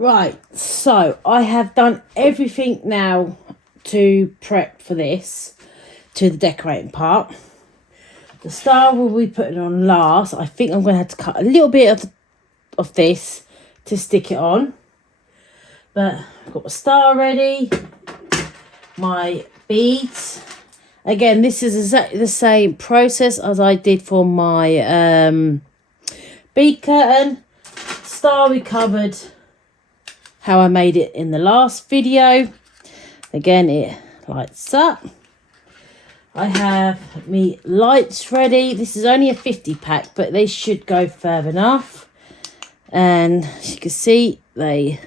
Right, so I have done everything now to prep for this, to the decorating part. The star will be putting on last. I think I'm going to have to cut a little bit of this to stick it on. But I've got the star ready, my beads. Again, this is exactly the same process as I did for my bead curtain. Star we covered how I made it in the last video. Again, it lights up. I have me lights ready. This is only a 50 pack, but they should go further enough. And as you can see, they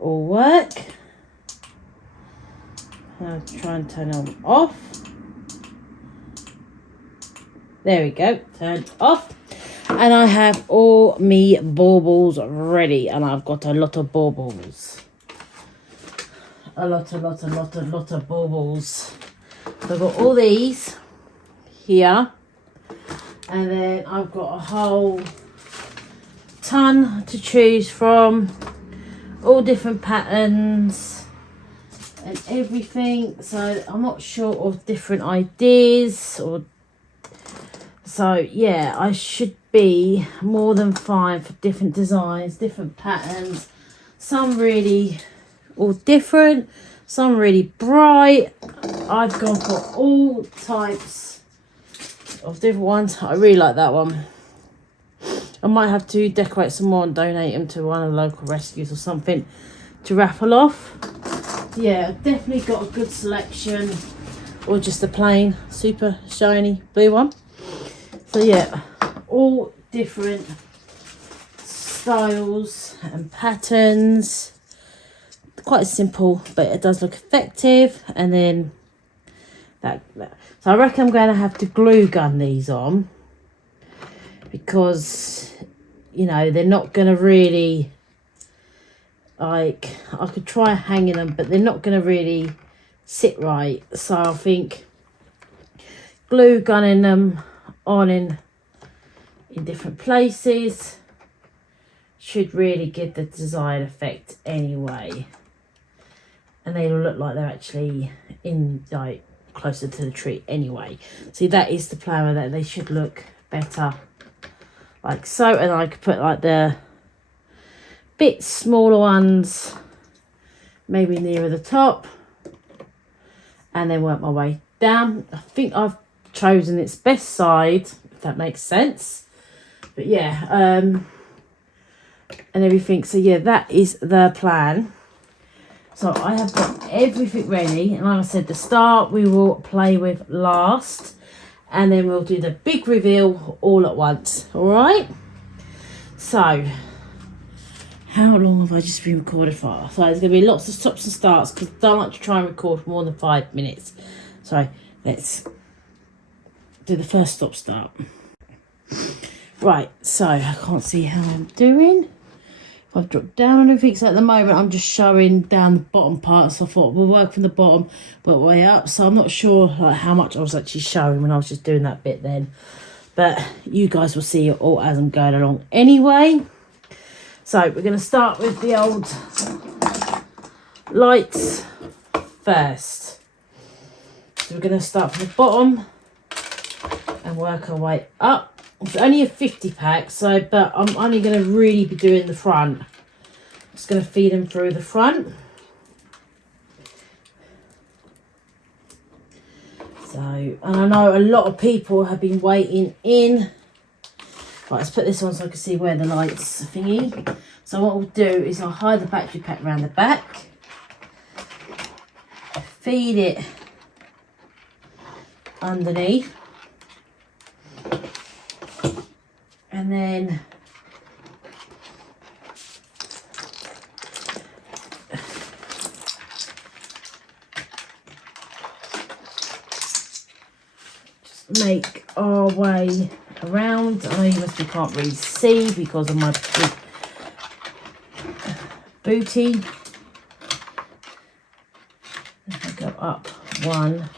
all work. I'll try and turn them off. There we go, turned off. And I have all me baubles ready, and I've got a lot of baubles. A lot of baubles. So I've got all these here, and then I've got a whole ton to choose from, all different patterns and everything. So I'm not sure of different ideas, or so yeah, I should be more than fine for different designs, different patterns, some really all different, some really bright. I've gone for all types of different ones. I really like that one. I might have to decorate some more and donate them to one of the local rescues or something to raffle off. Yeah, definitely got a good selection, or just a plain super shiny blue one. So yeah, all different styles and patterns. Quite simple, but it does look effective. And then that so I reckon I'm going to have to glue gun these on, because you know they're not going to really, like, I could try hanging them, but they're not going to really sit right. So I think glue gunning them on in different places should really give the desired effect anyway, and they'll look like they're actually in, like, closer to the tree anyway. See, that is the plan, that they should look better like so. And I could put like the bit smaller ones maybe nearer the top, and then work my way down. I think I've chosen its best side, if that makes sense. But yeah, and everything. So yeah, that is the plan. So I have got everything ready, and like I said, the star we will play with last, and then we'll do the big reveal all at once. All right. So how long have I just been recording for? So there's going to be lots of stops and starts, because I don't like to try and record for more than 5 minutes. So let's do the first stop start. Right, so I can't see how I'm doing. I've dropped down on everything, so at the moment I'm just showing down the bottom part. So I thought we'll work from the bottom, work way up. So I'm not sure like how much I was actually showing when I was just doing that bit then, but you guys will see it all as I'm going along anyway. So we're going to start with the old lights first. So we're going to start from the bottom and work our way up. It's only a 50 pack, so, but I'm only going to really be doing the front. Just going to feed them through the front. So, and I know a lot of people have been waiting in. Right, let's put this on so I can see where the lights thingy. So what we'll do is I'll hide the battery pack around the back. Feed it underneath. And then just make our way around. I know you can't really see because of my big booty. If I go up one,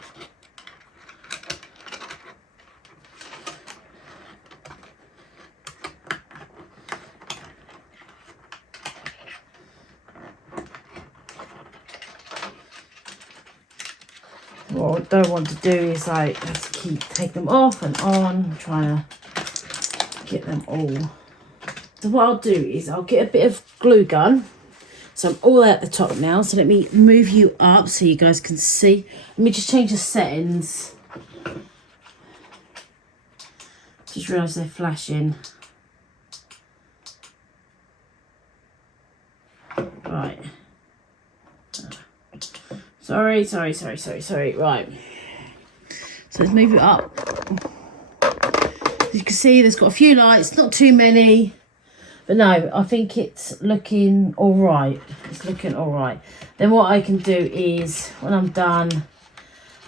what I don't want to do is like have to keep take them off and on, trying to get them all. So what I'll do is I'll get a bit of glue gun. So I'm all at the top now. So let me move you up so you guys can see. Let me just change the settings. Just realised they're flashing. Right. Sorry. Right. So let's move it up. As you can see, there's got a few lights, not too many. But no, I think it's looking all right. It's looking all right. Then what I can do is, when I'm done,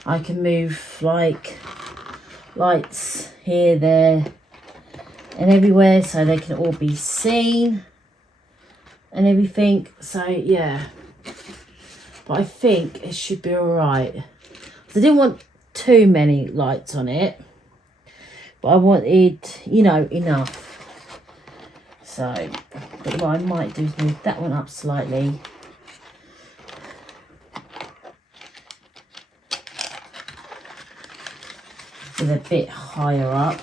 I can move like lights here, there, and everywhere, so they can all be seen and everything. So yeah, but I think it should be all right. I didn't want too many lights on it, but I wanted, you know, enough. So, but what I might do is move that one up slightly. With a bit higher up.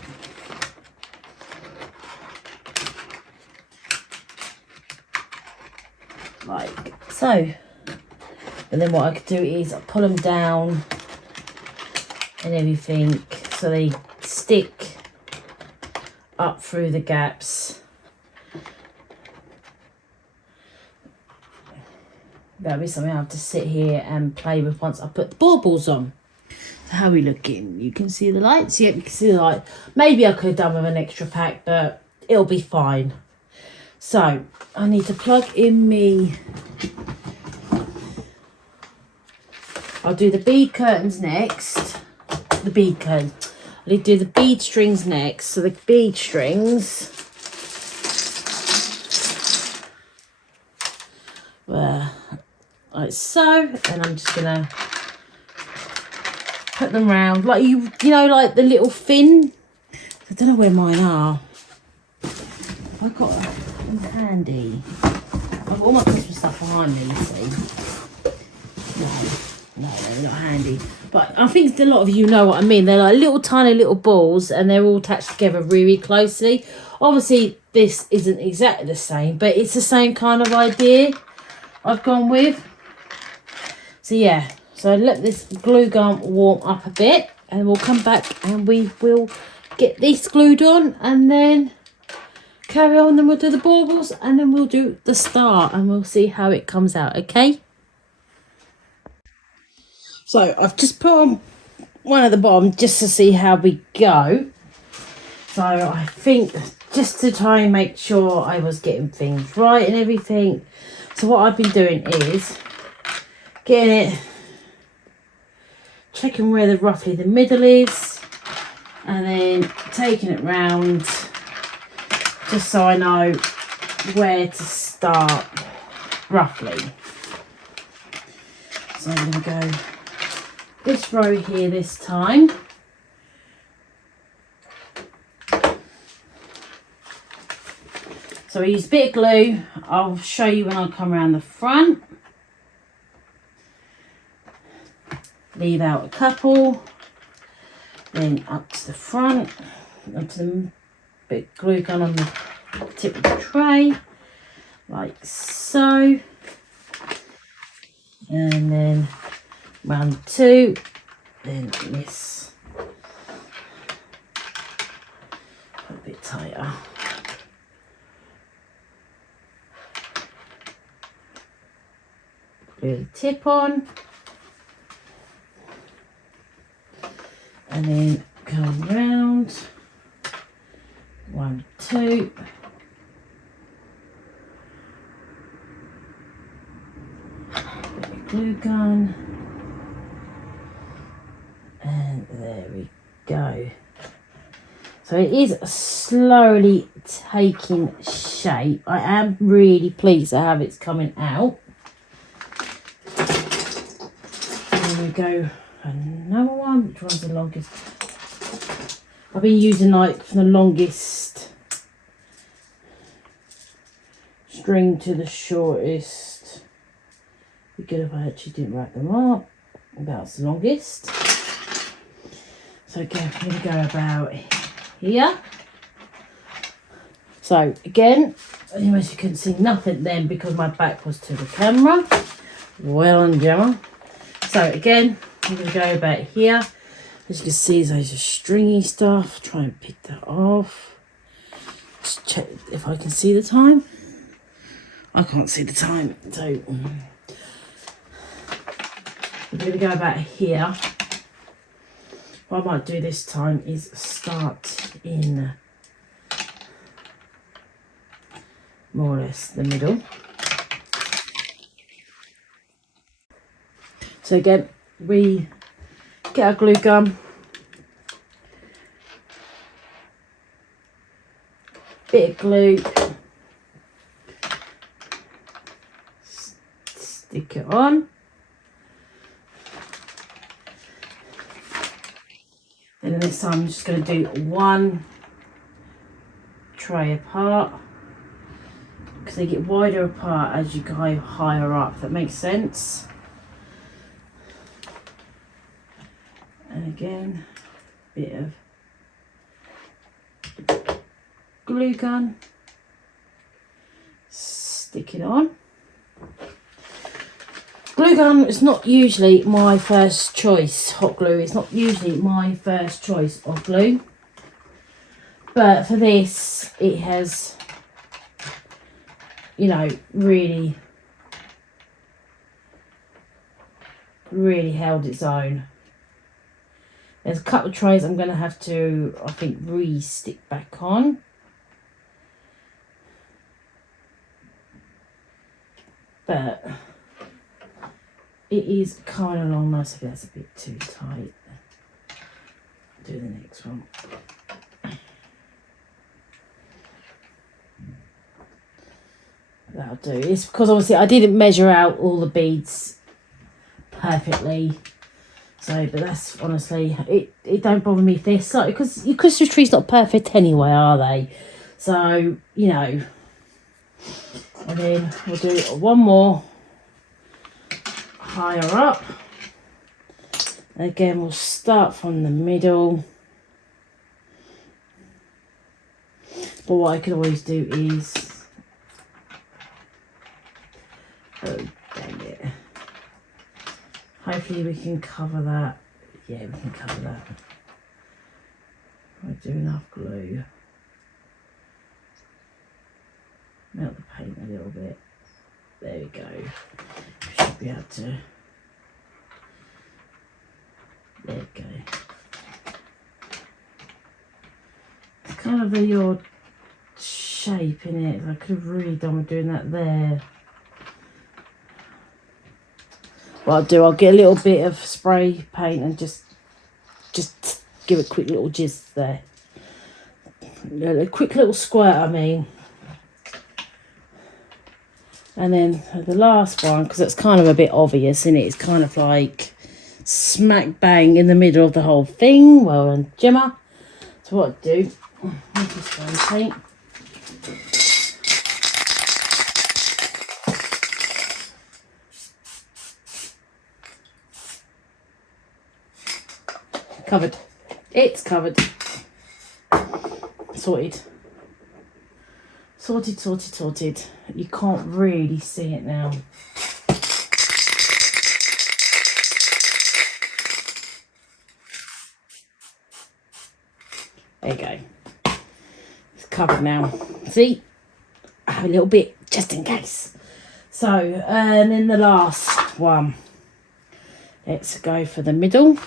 Like so. And then what I could do is pull them down and everything so they stick up through the gaps. That'll be something I have to sit here and play with once I put the baubles on. So how are we looking? You can see the lights? Yep, you can see the light. Maybe I could have done with an extra pack, but it'll be fine. So I need to plug in me. I'll do the bead curtains next. The bead curtain. I need to do the bead strings next. So the bead strings. Like so, and I'm just gonna put them round like you know, like the little fin. I don't know where mine are. I got them handy. I've got all my Christmas stuff behind me, you see. No, they're not handy. But I think a lot of you know what I mean. They're like little tiny little balls, and they're all attached together really closely. Obviously, this isn't exactly the same, but it's the same kind of idea I've gone with. So yeah, so let this glue gun warm up a bit, and we'll come back and we will get these glued on, and then carry on. Then we'll do the baubles, and then we'll do the star, and we'll see how it comes out. Okay. So I've just put on one at the bottom just to see how we go. So I think just to try and make sure I was getting things right and everything. So what I've been doing is getting it, checking where roughly the middle is, and then taking it round just so I know where to start roughly. So I'm going to go this row here this time. So I use a bit of glue. I'll show you when I come around the front. Leave out a couple, then up to the front, up to the bit of glue gun on the tip of the tray, like so, and then round two, then this, put a bit tighter. Glue the tip on. And then going round, 1, 2, glue gun, and there we go. So it is slowly taking shape. I am really pleased at how it's coming out. There we go. Another one. Which one's the longest? I've been using like from the longest string to the shortest. Be good if I actually didn't wrap them up. That's the longest. So again, I'm going to go about here. So again, as you can see, nothing then because my back was to the camera. Well done, Gemma. So again, I'm going to go about here. As you can see, those are stringy stuff. Try and pick that off. Just check if I can see the time. I can't see the time, so I'm going to go about here. What I might do this time is start in more or less the middle. So again, we get our glue gun, bit of glue, stick it on, and then this time I'm just going to do one tray apart because they get wider apart as you go higher up, if that makes sense. And again, bit of glue gun, stick it on. Glue gun is not usually my first choice, hot glue is not usually my first choice of glue. But for this, it has, you know, really held its own. There's a couple of trays I'm going to have to, I think, re-stick back on. But it is coming along nice. If that's a bit too tight, do the next one. That'll do. It's because obviously I didn't measure out all the beads perfectly. So, but that's honestly, it don't bother me if they're so, because your Christmas tree's not perfect anyway, are they? So, you know, and then we'll do one more higher up. Again, we'll start from the middle. But what I can always do is, oh, dang it. Hopefully we can cover that. Yeah, we can cover that. I do enough glue. Melt the paint a little bit. There we go. We should be able to. There we go. It's kind of the odd shape in it. I could have really done with doing that there. What I'll do, I'll get a little bit of spray paint and just give a quick little jizz there. A quick little squirt, I mean. And then the last one, because it's kind of a bit obvious, isn't it? It's kind of like smack bang in the middle of the whole thing. Well done, Gemma. So what I'll do, I'll just spray paint. Covered. It's covered. Sorted. Sorted, sorted, sorted. You can't really see it now. There you go. It's covered now. See? I have a little bit just in case. So, and then the last one. Let's go for the middle.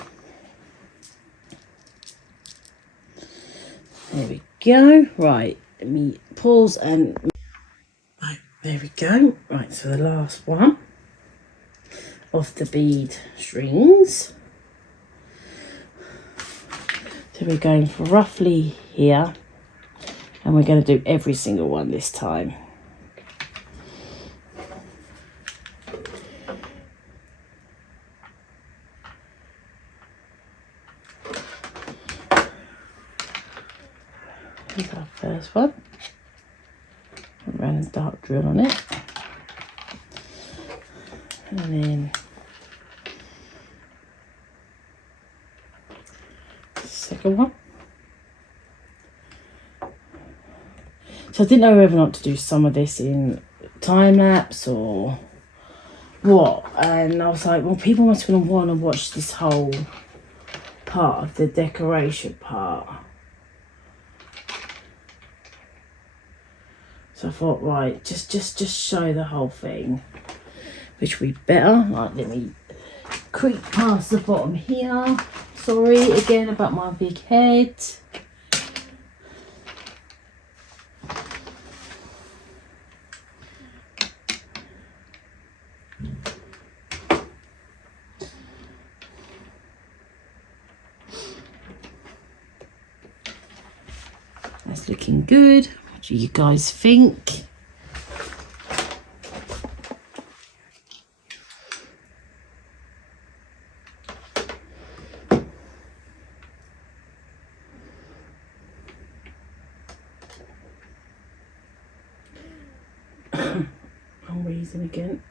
There we go. Right, let me pause and... Right, there we go. Right, so the last one of the bead strings. So we're going for roughly here. And we're going to do every single one this time. Here's our first one. Run a dark drill on it. And then thicker one. So I didn't know whether or not to do some of this in time lapse or what, and I was like, well, people must going to want to watch this whole part of the decoration part. So I thought, right, just show the whole thing, which would be better. Right, let me creep past the bottom here. Sorry again about my big head. That's looking good. What do you guys think? I'm wheezing again.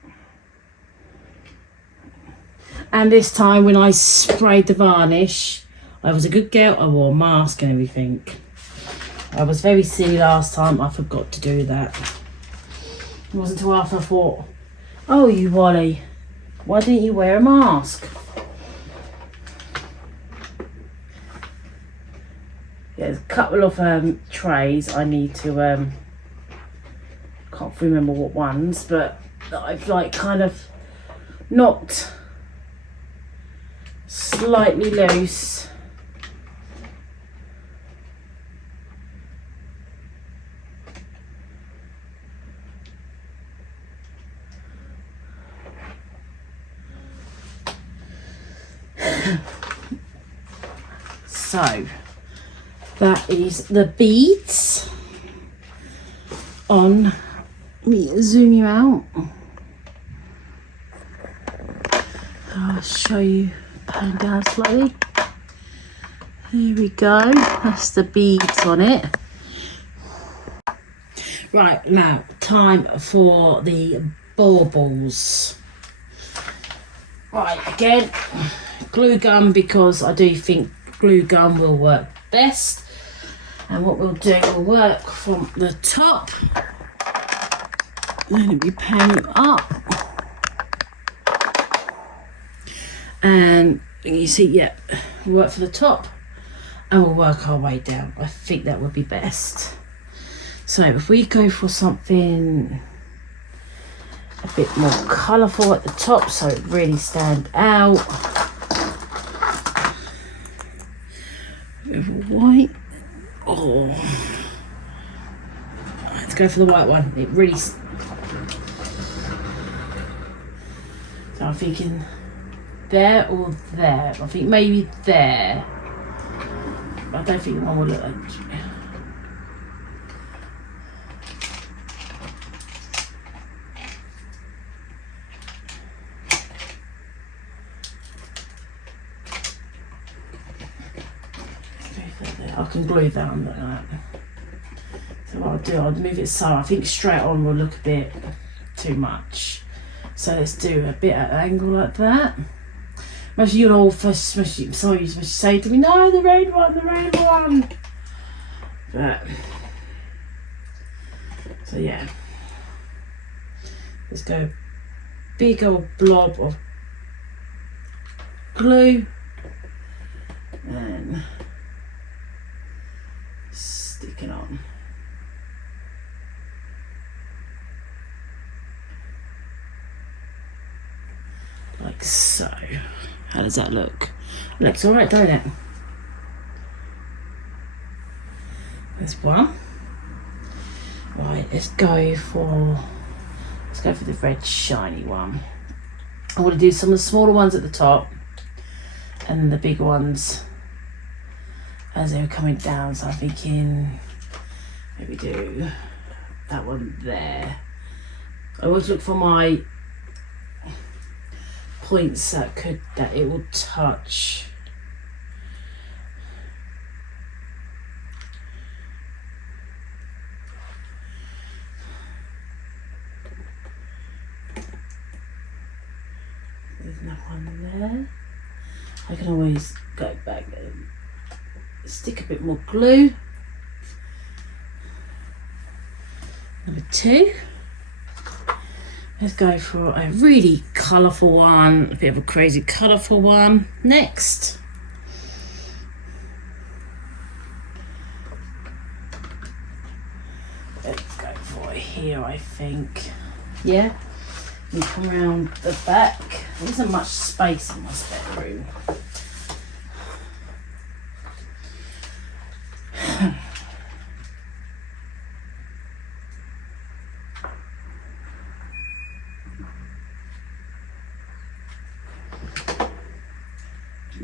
And this time when I sprayed the varnish, I was a good girl. I wore a mask and everything. I was very silly last time. I forgot to do that. It wasn't until after I thought, oh, you Wally, why didn't you wear a mask? Yeah, there's a couple of trays I need to, can't remember what ones, but I've like kind of knocked slightly loose. So that is the beads on. Let me zoom you out. I'll show you, pan down slightly. Here we go. That's the beads on it. Right, now time for the baubles. Right, again, glue gun, because I do think glue gun will work best. And what we'll do, we'll work from the top. Let me pan it up. And you see, yeah, we'll work for the top and we'll work our way down. I think that would be best. So if we go for something a bit more colourful at the top so it really stands out. With a white. Oh, let's go for the white one. It really. So I'm thinking there or there. I think maybe there. I don't think one will look like. I can glue that on like that. So what I'll do, I'll move it so I think straight on will look a bit too much. So let's do a bit at an angle like that. Most of you all first say to me, no, the red one, the red one. But so yeah. Let's go big old blob of glue and stick it on. Like so. How does that look? Looks alright, don't it? There's one. Right, let's go for the red shiny one. I want to do some of the smaller ones at the top and then the bigger ones as they were coming down. So I'm thinking maybe do that one there. I always look for my points that it will touch. There's no one there. I can always go back stick a bit more glue. Number 2. Let's go for a really colourful one, a bit of a crazy colourful one. Next. Let's go for it here, I think. Yeah. And come around the back. There isn't much space in my spare room.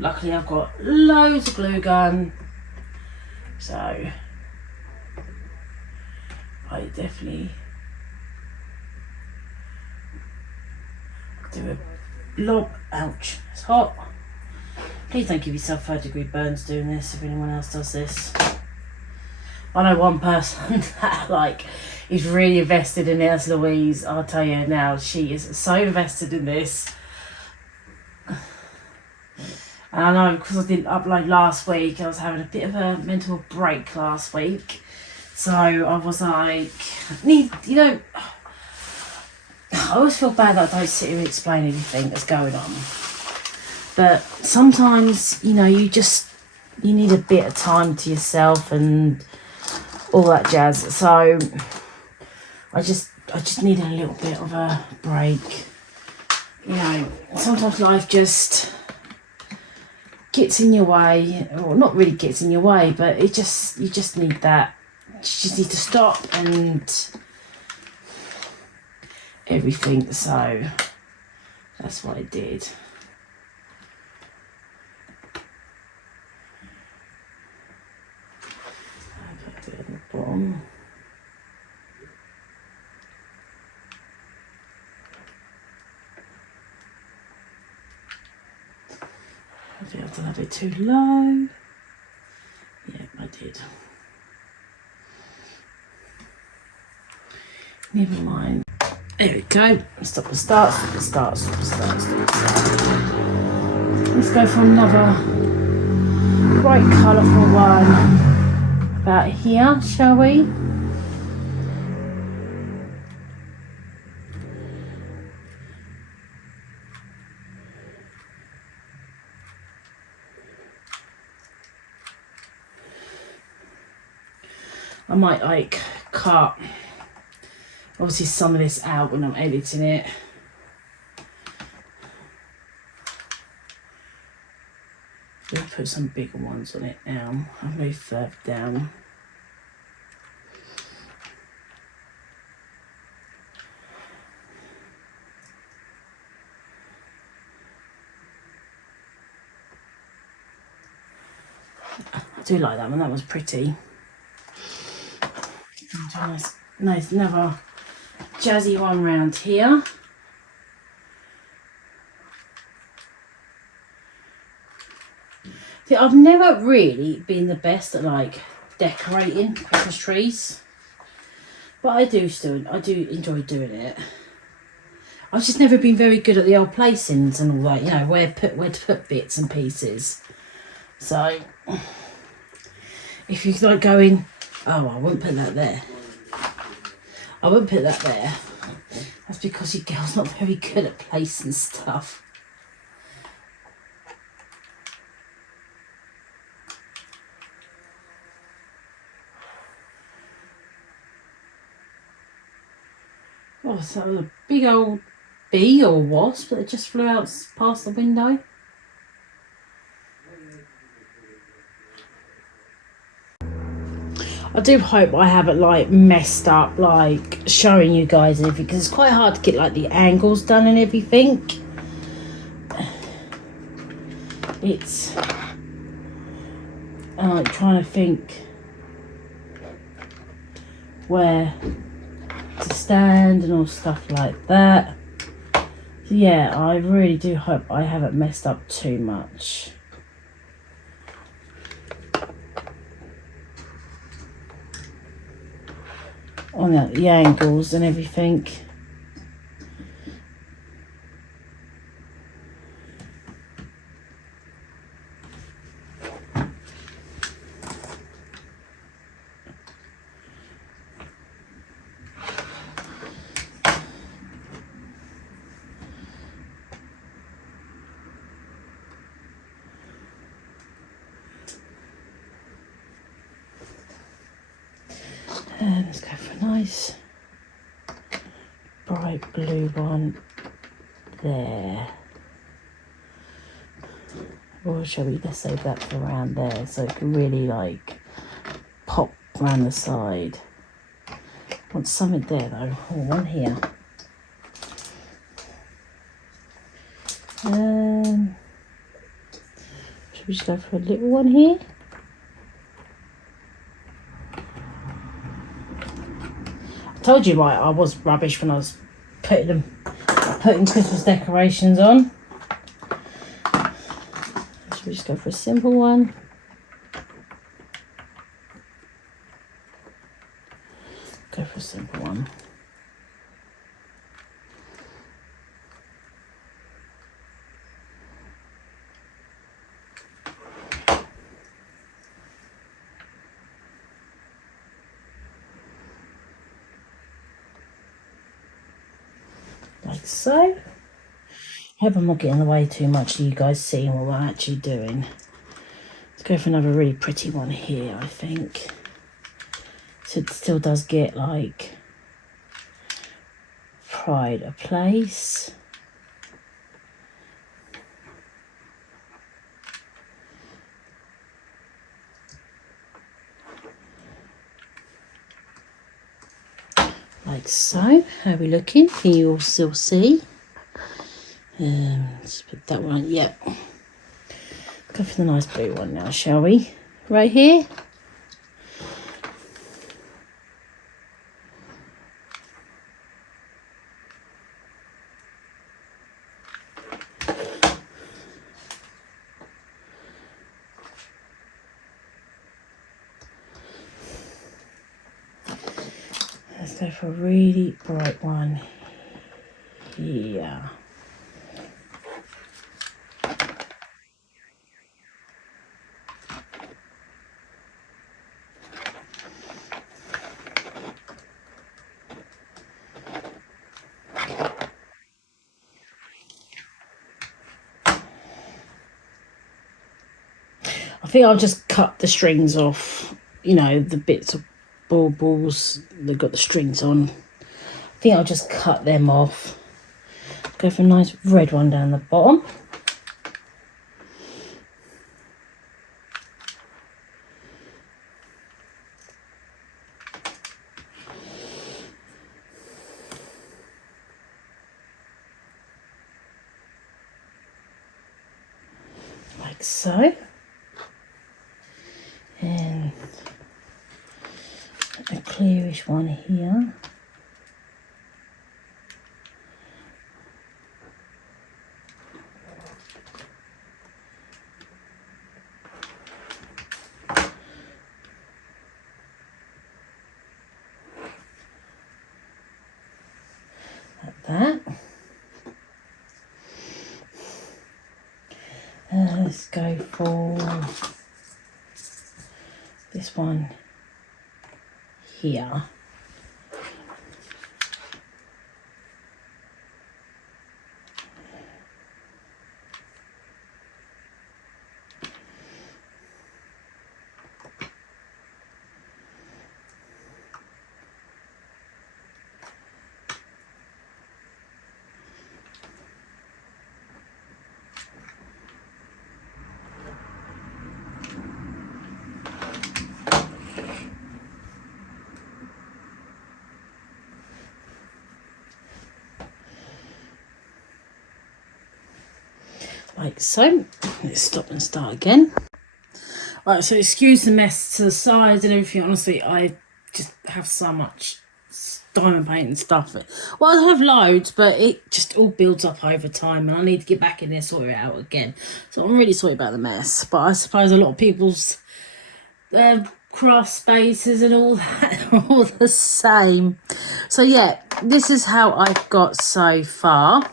Luckily I've got loads of glue gun, so I definitely do a lob. Ouch, it's hot. Please don't give yourself 3rd-degree burns doing this if anyone else does this. I know one person that like is really invested in this, Louise. I'll tell you now, she is so invested in this. And I know because I didn't upload last week, I was having a bit of a mental break last week. So I was like, I always feel bad that I don't sit here and explain everything that's going on. But sometimes, you need a bit of time to yourself and all that jazz. So I just need a little bit of a break. Sometimes life just gets in your way, or not really gets in your way, but you just need that. You just need to stop and everything. So that's what I did. I put it on the bottom. I think I've done a bit too low. Yeah, I did. Never mind. There we go. Stop the start, stop the start, stop the start, stop the start. Let's go for another bright colourful one about here, shall we? I might like cut obviously some of this out when I'm editing it. We'll put some bigger ones on it now. I'll move further down. I do like that one, that was pretty. Nice, another jazzy one round here. See, I've never really been the best at like decorating Christmas trees, but I do enjoy doing it. I've just never been very good at the old placings and all that, where to put bits and pieces. So if you like going, oh, I wouldn't put that there. I wouldn't put that there. That's because your girl's not very good at placing stuff. Oh, so that was a big old bee or wasp that just flew out past the window. I do hope I haven't like messed up like showing you guys everything, because it's quite hard to get like the angles done and everything. It's like trying to think where to stand and all stuff like that. So yeah, I really do hope I haven't messed up too much. On the angles and everything. And let's go for a nice bright blue one there. Or shall we, let's save that for around there so it can really like pop around the side. Want something there though. Oh, one here. Should we just go for a little one here? I told you right, I was rubbish when I was putting Christmas decorations on. Should we just go for a simple one? Go for a simple one. Like so. Hope I'm not getting away too much of you guys seeing what we're actually doing. Let's go for another really pretty one here, I think. So it still does get like pride of place. Like so. How are we looking? Can you all still see? Let's put that one. Yep. Go for the nice blue one now, shall we? Right here. Let's go for a really bright one here. I think I'll just cut the strings off, you know, the bits of baubles that got the strings on. I think I'll just cut them off. Go for a nice red one down the bottom. Like so. And a clearish one here. Like that. Let's go for this one here. Like so. Let's stop and start again. Right, so excuse the mess to the sides and everything. Honestly, I just have so much diamond paint and stuff. Well, I have loads, but it just all builds up over time and I need to get back in there, sort it out again. So I'm really sorry about the mess, but I suppose a lot of people's craft spaces and all that are all the same. So yeah, this is how I've got so far.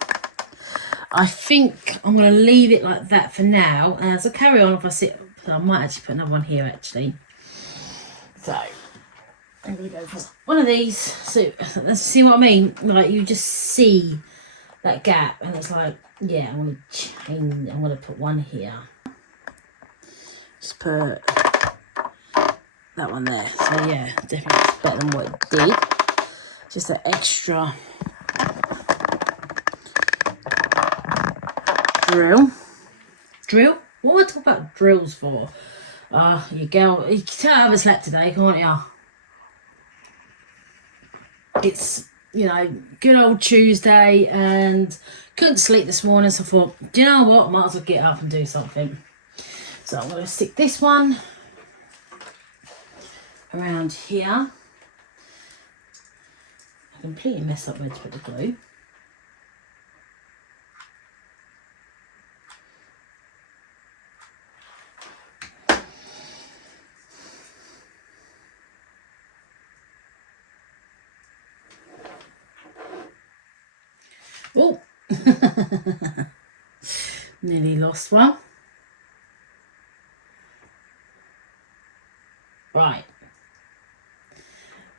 I think I'm going to leave it like that for now. So carry on if I sit. I might actually put another one here actually. So I'm going to go for one of these. So let's see what I mean. Like you just see that gap and it's like, yeah, I want to change. I'm going to put one here. Just put that one there. So yeah, definitely it's better than what it did. Just an extra drill. What am I talking about drills for? You girl, you can tell I haven't slept today, can't you? It's, you know, good old Tuesday, and couldn't sleep this morning, so I thought, do you know what? I might as well get up and do something. So I'm going to stick this one around here. I completely messed up where to put the glue. Oh, nearly lost one. Right.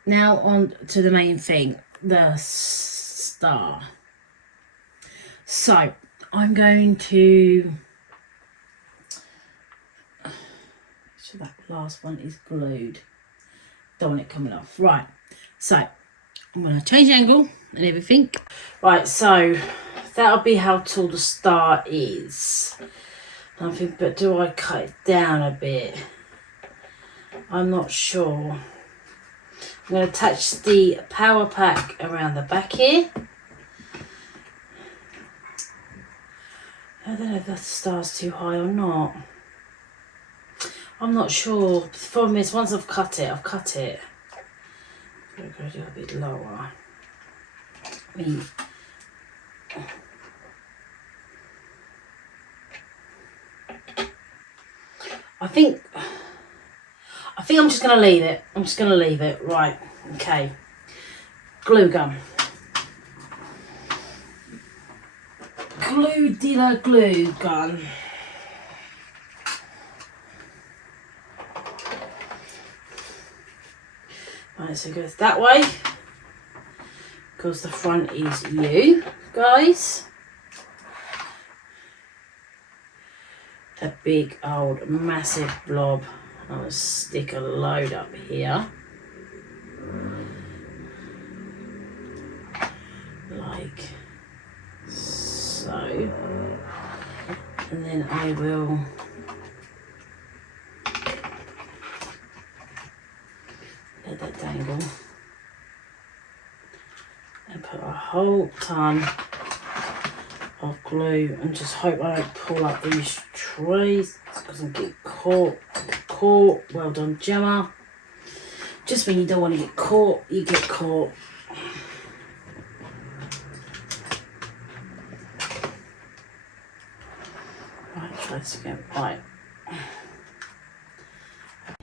Now on to the main thing, the star. So I'm going to, so that last one is glued. Don't want it coming off. Right. So I'm going to change the angle and everything. Right, so that'll be how tall the star is. I think, but do I cut it down a bit? I'm not sure. I'm going to attach the power pack around the back here. I don't know if that star's too high or not. I'm not sure. The problem is, once I've cut it, I'm going to do a bit lower. I think I'm just going to leave it. I'm just going to leave it. Right. Okay. Glue gun. Glue gun. Right, so it goes that way. Because the front is you guys. A big old massive blob. I'll stick a load up here. Like so. And then I will let that dangle and put a whole ton of glue and just hope I don't pull up these trays because I get caught. Well done, Gemma. Just when you don't want to get caught, you get caught. Right, try this again. Right.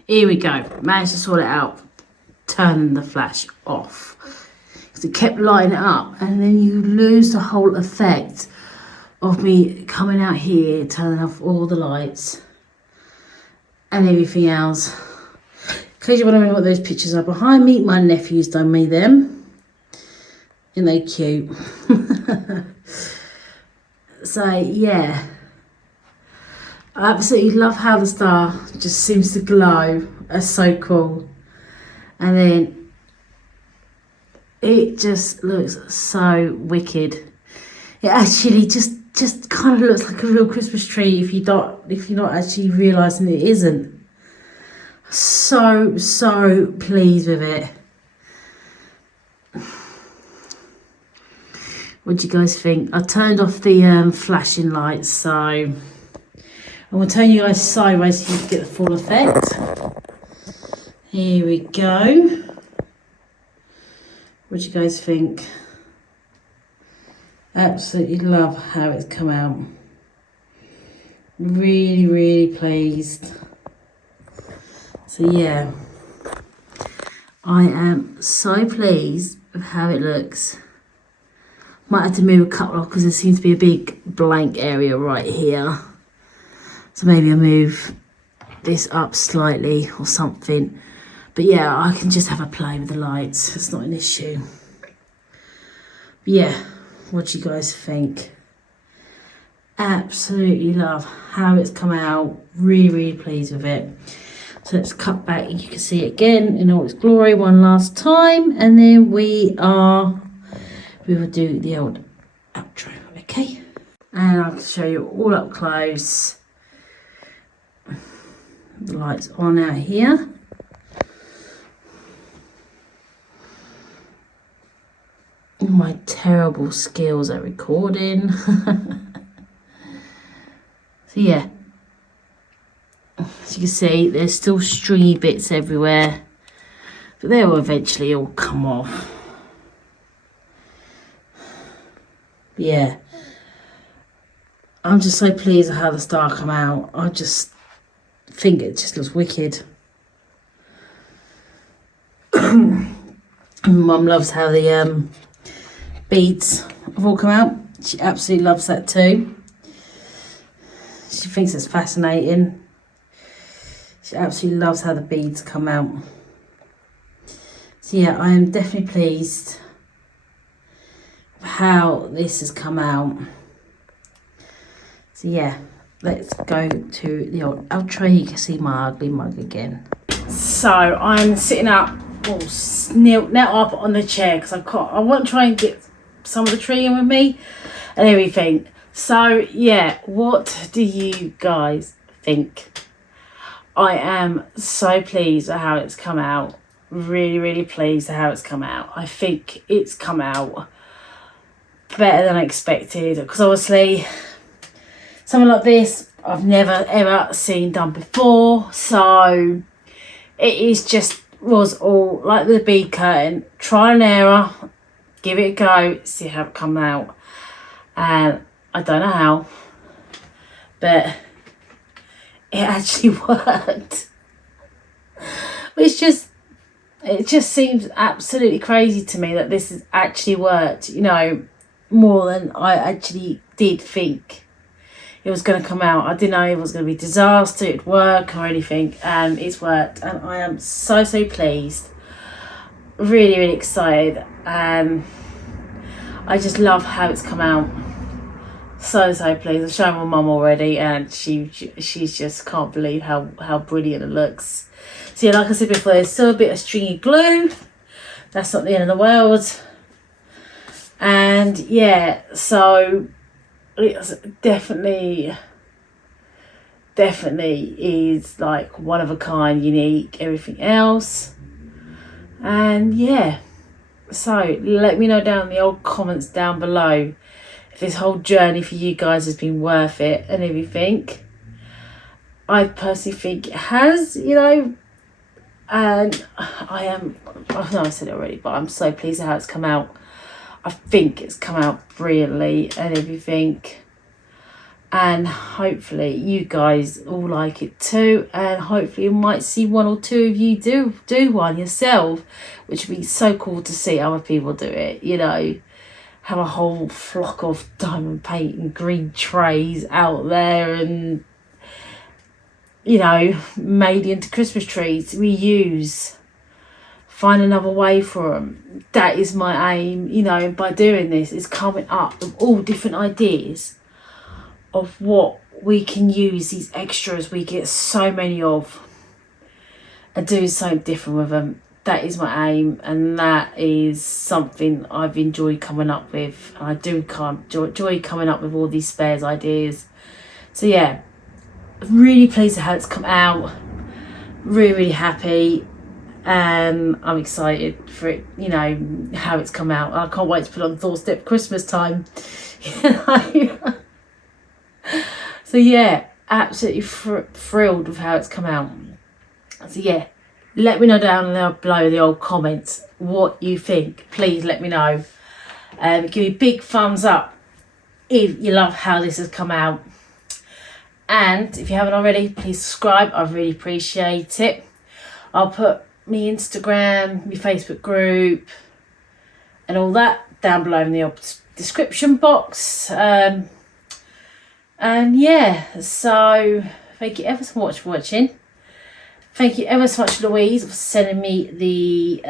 Here we go. Managed to sort it out. Turn the flash off. Because it kept lighting it up. And then you lose the whole effect of me coming out here, turning off all the lights and everything else. In case you want to know what those pictures are behind me, my nephew's done me them. Isn't they cute? So, yeah. I absolutely love how the star just seems to glow. That's so cool. And then it just looks so wicked. It actually just kind of looks like a real Christmas tree if you're not actually realising it isn't. So pleased with it. What do you guys think? I turned off the flashing lights, so I'm going to turn you guys sideways so you can get the full effect. Here we go. What do you guys think? Absolutely love how it's come out. Really pleased. So yeah, I am so pleased with how it looks. Might have to move a couple off because there seems to be a big blank area right here. So maybe I'll move this up slightly or something. But yeah, I can just have a play with the lights. It's not an issue. But yeah, what do you guys think? Absolutely love how it's come out. Really pleased with it. So let's cut back, you can see it again in all its glory one last time, and then we will do the old outro, okay? And I'll show you all up close. The lights on out here. My terrible skills at recording. So yeah, as you can see, there's still stringy bits everywhere, but they will eventually all come off. But yeah, I'm just so pleased with how the star come out. I just think it just looks wicked. Mum loves how the beads have all come out. She absolutely loves that too. She thinks it's fascinating. She absolutely loves how the beads come out. So yeah, I am definitely pleased with how this has come out. So yeah, let's go to the old outro. You can see my ugly mug again. So I'm sitting up, all knelt up on the chair because I want to try and get some of the tree in with me and everything. So yeah, what do you guys think? I am so pleased with how it's come out. Really, really pleased with how it's come out. I think it's come out better than I expected, because obviously something like this I've never ever seen done before. So it is just was all like the bead curtain, trial and error, give it a go, see how it come out. And I don't know how, but it actually worked. It just seems absolutely crazy to me that this has actually worked, you know, more than I actually did think it was going to come out. I didn't know it was going to be a disaster, it'd work or anything, and it's worked. And I am so pleased, really, really excited. I just love how it's come out. So pleased. I've shown my mum already, and she's just can't believe how brilliant it looks. So yeah, like I said before, there's still a bit of stringy glue. That's not the end of the world. And yeah, so it's definitely is like one of a kind, unique, everything else. And yeah, so let me know down in the old comments down below if this whole journey for you guys has been worth it and everything. I personally think it has, you know, and I know I said it already, but I'm so pleased with how it's come out. I think it's come out brilliantly and everything, and hopefully you guys all like it too, and hopefully you might see one or two of you do one yourself, which would be so cool to see other people do it, you know. Have a whole flock of diamond paint and green trays out there, and you know, made into Christmas trees. Reuse, find another way for them. That is my aim, you know, by doing this, is coming up with all different ideas of what we can use these extras we get so many of, and do something different with them. That is my aim, and that is something I've enjoyed coming up with. I do enjoy coming up with all these spares ideas. So yeah, really pleased with how it's come out. Really happy, and I'm excited for it, you know, how it's come out. I can't wait to put it on doorstep Christmas time. You know? So yeah, absolutely thrilled with how it's come out. So yeah, let me know down below the old comments what you think. Please let me know. Give me a big thumbs up if you love how this has come out. And if you haven't already, please subscribe. I really appreciate it. I'll put my Instagram, my Facebook group and all that down below in the description box. And yeah, so thank you ever so much for watching. Thank you ever so much, Louise, for sending me the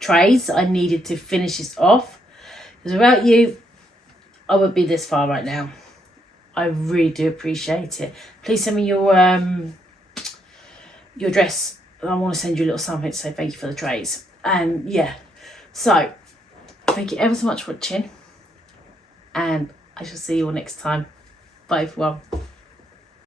trays I needed to finish this off. Because without you, I wouldn't be this far right now. I really do appreciate it. Please send me your your dress. I want to send you a little something to say thank you for the trays. And yeah, so thank you ever so much for watching, and I shall see you all next time. Bye everyone.